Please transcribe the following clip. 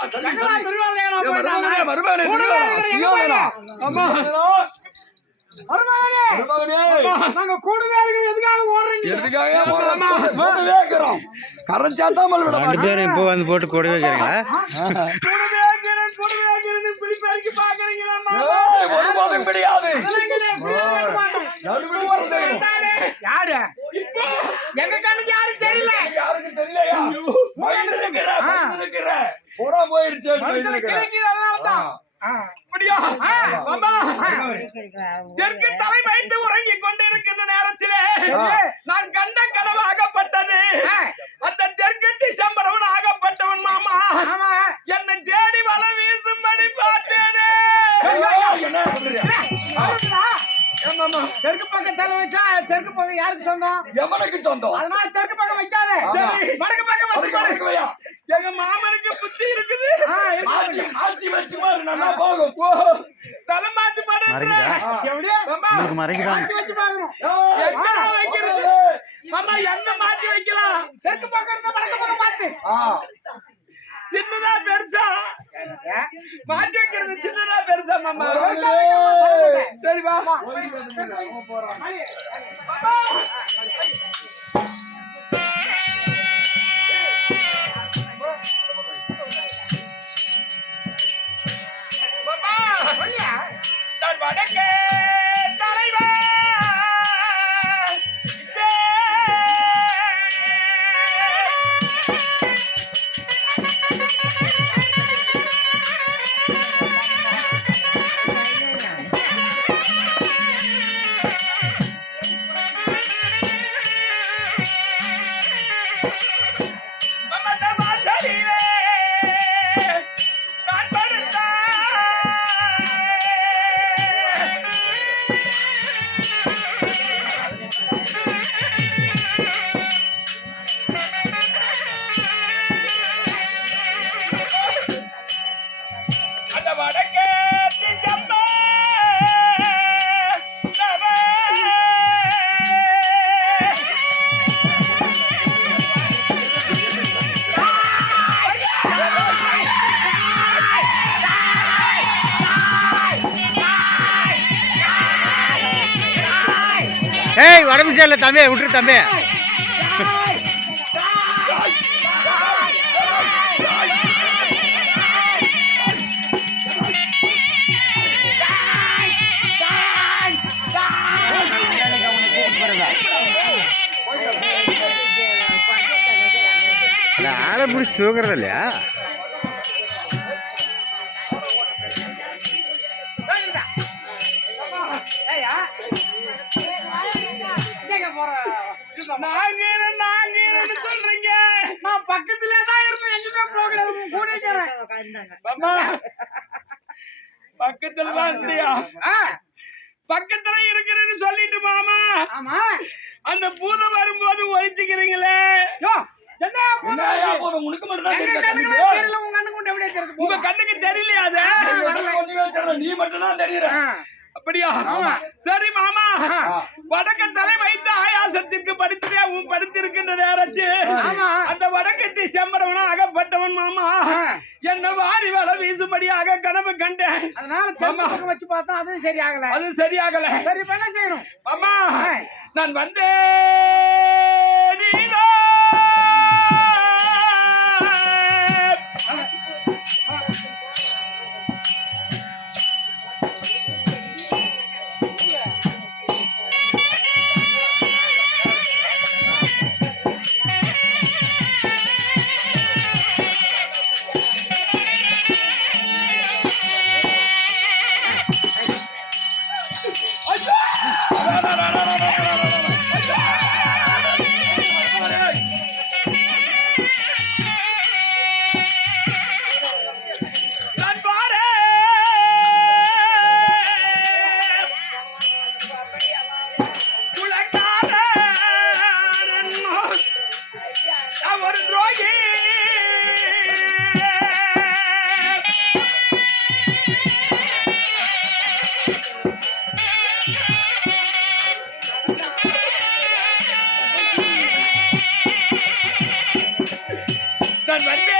ரெண்டு. பேரும் இப்போ வந்து போட்டு கூடவே வைக்கிறீங்களா ஒருபோதும் கிடையாது. யாரு எங்க யாரும் தெரியல. யாருக்கும் தெரியலையா? புறா போயிருச்சு, தெற்கு தலை வைத்து உறங்கிக் கொண்டிருக்கின்ற நேரத்திலே. நான் கண்ட கனவு ஆகப்பட்டது. அந்த தெற்கு டிசம்பரவன் ஆகப்பட்டவன் மாமா. என்னை தேடி வல பார்த்தேனே? பாருங்களா? ஏன் மாமா? தெற்கு பக்கம் தலை வச்சா தெற்கு பக்கம் யாருக்கு சொந்தம்? எவனுக்கு சொந்தம்? அதனால தெற்கு பக்கம் வைக்காத. வடக்கு பக்கம் வச்சு. எங்க மாமனுக்கு புத்தி இருக்குது. மாத்தி வச்சு நல்லா போகும். ஓ தலை மாத்தி மறைக்குதான் மாத்தி வச்சு பாக்கணும் வைக்கிறது? மாமா என்ன மாத்தி வைக்கலாம்? தெற்கு பக்கம் வடக்கு பக்கம் சின்னதா பெருசா. மாத்தி வைக்கிறது சின்னதா பெருசா மாமா. சரி வா. மாமா ஏய் உடம்பு சரியில்ல தம்பி விட்டுரு தம்பி. ஆளை பிடிச்சி தூக்குறது இல்லையா சொல்றீங்க. நான் பக்கத்துல தான் இருந்தேன். எங்கேயுமே போகல. கூட பக்கத்துல தான் இருந்தியா? பக்கத்துல இருக்கிறேன்னு சொல்லிட்டு மாமா. ஆமா. அந்த பூதம் வரும்போது ஒழிச்சுக்கிறீங்களே? உங்க கண்ணுக்கு தெரியலையா நீ மட்டும்தான் தெரியுற. அப்படியா. சரி மாமா. வடக்க தலை வைத்த ஆயாசத்திற்கு படித்ததே உன் படுத்திருக்கின்ற நேரத்தில். அந்த வடக்கத்தி செம்பரவனா அகப்பட்டவன் மாமா. என்ன வாரி வள வீசும்படியாக கனவு கண்டேன் அதனால தெற்கு பக்கம் வச்சு பார்த்தா அதுவும் சரி ஆகல அது சரியாகல சரி என்ன செய்யணும் மாமா ஆ. நான் வந்தேன் நீலோ. நான் பாரேன் Bye.